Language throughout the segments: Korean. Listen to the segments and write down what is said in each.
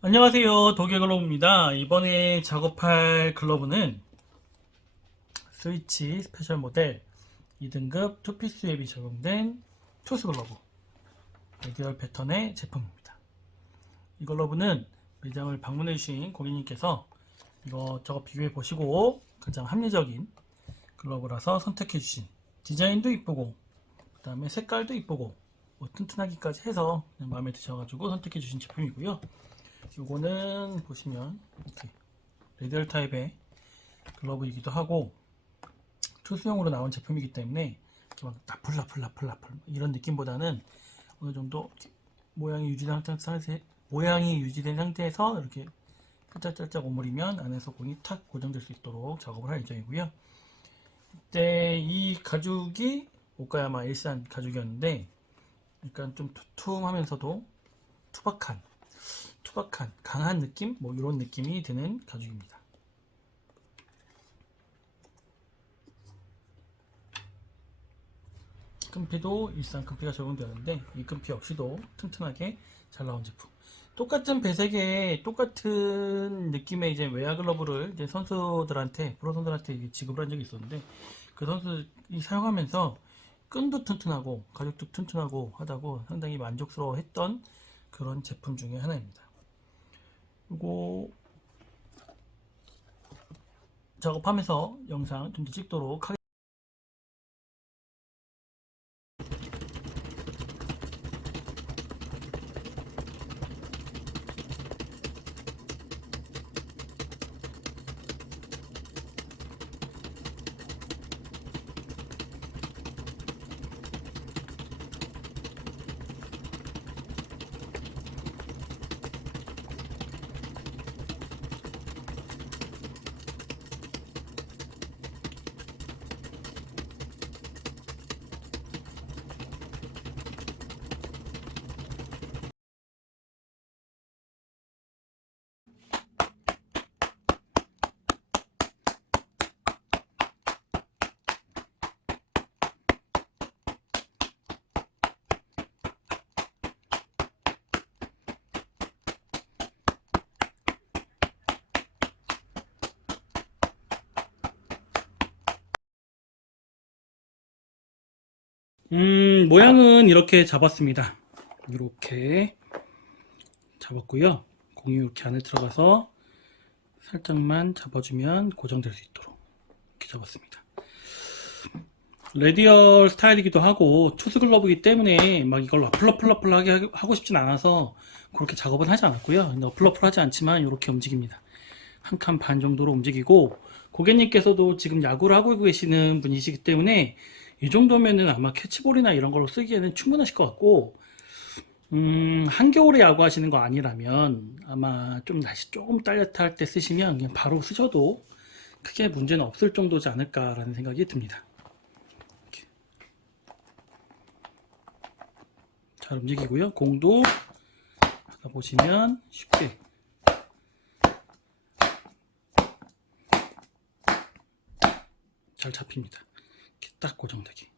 안녕하세요. 도개글로브입니다. 이번에 작업할 글러브는 스위치 스페셜 모델 2등급 투피스 웹이 적용된 투스 글러브 레디얼 패턴의 제품입니다. 이 글러브는 매장을 방문해 주신 고객님께서 이거 저거 비교해 보시고 가장 합리적인 글러브라서 선택해 주신 디자인도 이쁘고 그 다음에 색깔도 이쁘고 뭐 튼튼하기까지 해서 마음에 드셔가지고 선택해 주신 제품이고요. 요거는 보시면 이렇게 레디얼 타입의 글러브이기도 하고 투수용으로 나온 제품이기 때문에 이렇게 막 나풀 나풀 나풀 나풀 이런 느낌보다는 어느 정도 모양이 유지된 상태 모양이 유지된 상태에서 이렇게 살짝살짝 오므리면 안에서 공이 탁 고정될 수 있도록 작업을 할 예정이고요. 이때 이 가죽이 오카야마 일산 가죽이었는데 약간 좀 두툼하면서도 투박한 투박한 강한 느낌 뭐 이런 느낌이 드는 가죽입니다. 끈피도 일산 끈피가 적용되었는데 이 끈피 역시도 튼튼하게 잘 나온 제품. 똑같은 배색에 똑같은 느낌의 이제 웨어 글러브를 이제 선수들한테 프로 선수들한테 지급을 한 적이 있었는데 그 선수들이 사용하면서 끈도 튼튼하고 가죽도 튼튼하고 하다고 상당히 만족스러워했던 그런 제품 중에 하나입니다. 이거 작업하면서 영상 좀 더 찍도록 하겠습니다. 음, 모양은 이렇게 잡았습니다. 이렇게 잡았고요. 공이 이렇게 안에 들어가서 살짝만 잡아주면 고정될 수 있도록 이렇게 잡았습니다. 레디얼 스타일이기도 하고 투스 글러브이기 때문에 막 이걸 어플러플러플하게 하고 싶진 않아서 그렇게 작업은 하지 않았고요. 어플러플하지 않지만 이렇게 움직입니다. 한 칸 반 정도로 움직이고 고객님께서도 지금 야구를 하고 계시는 분이시기 때문에 이 정도면은 아마 캐치볼이나 이런 걸로 쓰기에는 충분하실 것 같고 음, 한겨울에 야구하시는 거 아니라면 아마 좀 날씨 조금 따뜻할 때 쓰시면 그냥 바로 쓰셔도 크게 문제는 없을 정도지 않을까라는 생각이 듭니다. 잘 움직이고요. 공도 하다 보시면 쉽게 잘 잡힙니다. 딱 고정되게.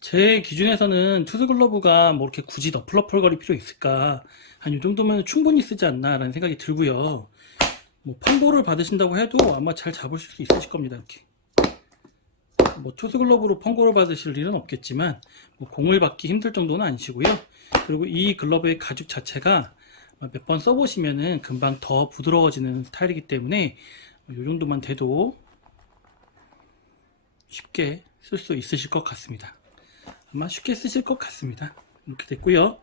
제 기준에서는 투스 글러브가 뭐 이렇게 굳이 너플러플거릴 필요 있을까? 한 이 정도면 충분히 쓰지 않나 라는 생각이 들고요. 뭐 펑보를 받으신다고 해도 아마 잘 잡으실 수 있으실 겁니다. 이렇게. 뭐 투스 글러브로 펑고를 받으실 일은 없겠지만 뭐 공을 받기 힘들 정도는 아니시고요. 그리고 이 글러브의 가죽 자체가 몇 번 써보시면은 금방 더 부드러워지는 스타일이기 때문에 이 정도만 돼도 쉽게 쓸 수 있으실 것 같습니다. 아마 쉽게 쓰실 것 같습니다. 이렇게 됐고요.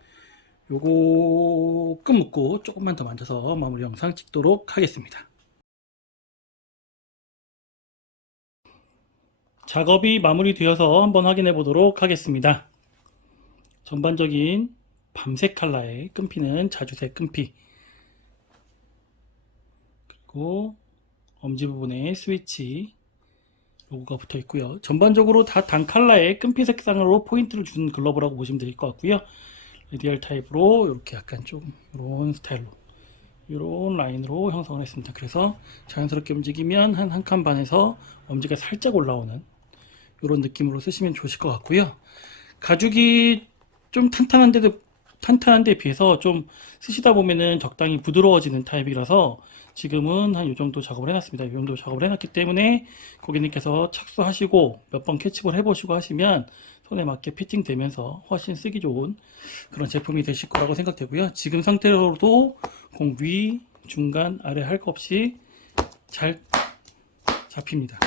요거 끈 묶고 조금만 더 만져서 마무리 영상 찍도록 하겠습니다. 작업이 마무리되어서 한번 확인해 보도록 하겠습니다. 전반적인 밤색 컬러의 끈피는 자주색 끈피 그리고 엄지 부분에 스위치 로고가 붙어 있고요. 전반적으로 다단 컬러의 끈피 색상으로 포인트를 준 글러브라고 보시면 될 것 같고요. 레디얼 타입으로 이렇게 약간 좀 이런 스타일로 이런 라인으로 형성을 했습니다. 그래서 자연스럽게 움직이면 한 한 칸 반에서 엄지가 살짝 올라오는 이런 느낌으로 쓰시면 좋으실 것 같고요. 가죽이 좀 탄탄한데도 탄탄한 데 비해서 좀 쓰시다 보면은 적당히 부드러워지는 타입이라서 지금은 한이 정도 작업을 해놨습니다. 이 정도 작업을 해놨기 때문에 고객님께서 착수하시고 몇 번 캐치볼 해보시고 하시면 손에 맞게 피팅되면서 훨씬 쓰기 좋은 그런 제품이 되실 거라고 생각되고요. 지금 상태로도 공 위, 중간, 아래 할거 없이 잘 잡힙니다.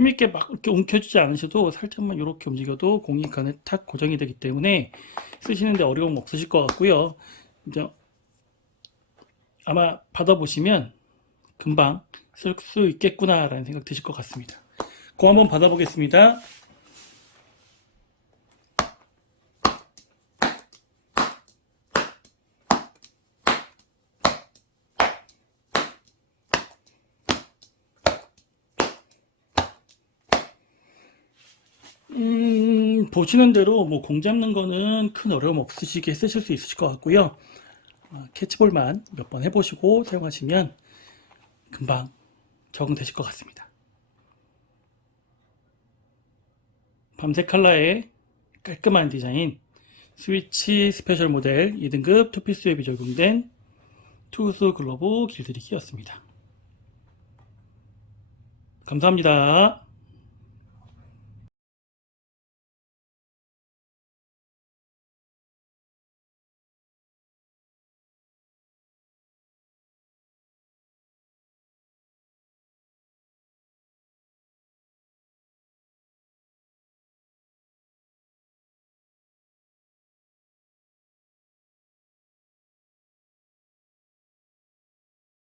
힘있게 막 이렇게 움켜주지 않으셔도 살짝만 이렇게 움직여도 공이 간에 탁 고정이 되기 때문에 쓰시는데 어려움 없으실 것 같고요. 이제 아마 받아보시면 금방 쓸 수 있겠구나라는 생각 드실 것 같습니다. 공 한번 받아보겠습니다. 음, 보시는 대로 뭐 공 잡는 거는 큰 어려움 없으시게 쓰실 수 있으실 것 같고요. 아, 캐치볼만 몇 번 해보시고 사용하시면 금방 적응되실 것 같습니다. 밤색 컬러의 깔끔한 디자인 스위치 스페셜 모델 2등급 투피스 웹이 적용된 투스 글로브 길들이기였습니다. 감사합니다.